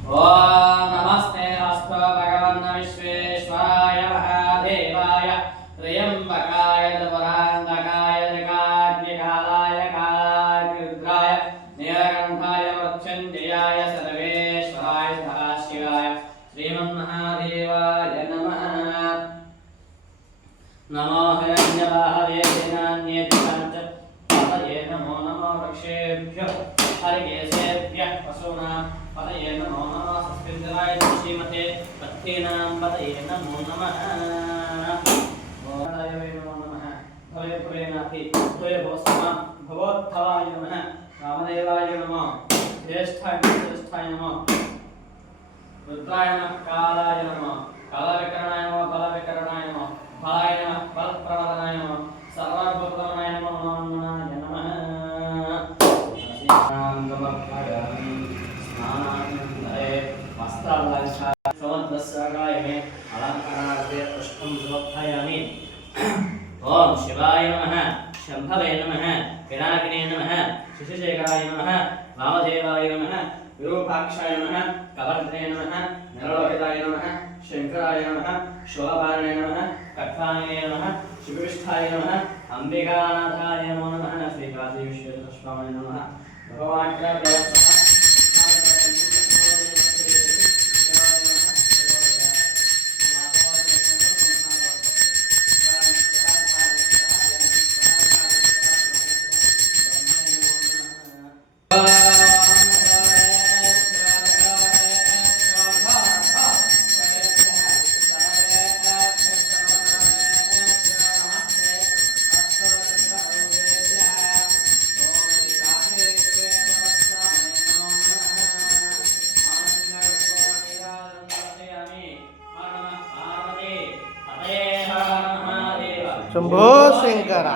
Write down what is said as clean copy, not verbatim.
ओम नमस्ते अस्तु भगवन् विश्वेश्वराय महादेवाय त्र्यंबकाय त्रिपुरान्तकाय त्रिकाग्निकालाय कालाग्निरुद्राय नीलकण्ठाय मृत्युञ्जयाय सर्वेश्वराय सदाशिवाय श्रीमन्महादेवाय नमः। नमो हिरण्यवाहवे दिनान्येतिकाञ्च पतये नमो नमो वृक्षेभ्यः हरिकेशेभ्यः पशूनां पतये नमो नमः सस्मिन्द्राय श्रीमते पत्नीनां पतये नमो नमः। भवाय नमो नमः भवे भवेनापि भवे भवस्मा भवोत्थवाय नमः रामदेवाय नमः ज्येष्ठाय नमः रुद्राय नमः कालाय नमः कालविकरणाय नमः बलविकरणाय नमः फलाय नमः फलप्रवदनाय नमः सर्वभूतनाय नमः नमः नमः। स्नानानन्तरे वस्त्रालङ्कारः समुद्रस्यागाय मे अलङ्कारार्थे पुष्पं समर्पयामि। ओम शिवाय नमः शंभवे नमः पिनाकिने नमः शिशुशेखराय नमः वामदेवाय नमः विरूपाक्षाय नमः कवर्धने नमः नरलोहिताय नमः शंकराय नमः शोभाने नमः कट्वाने नमः शिवविष्ठाय नमः अंबिकानाथाय नमो नमः श्रीकाशी विश्वेश्वराय नमः भगवान् शंभो शंकरा।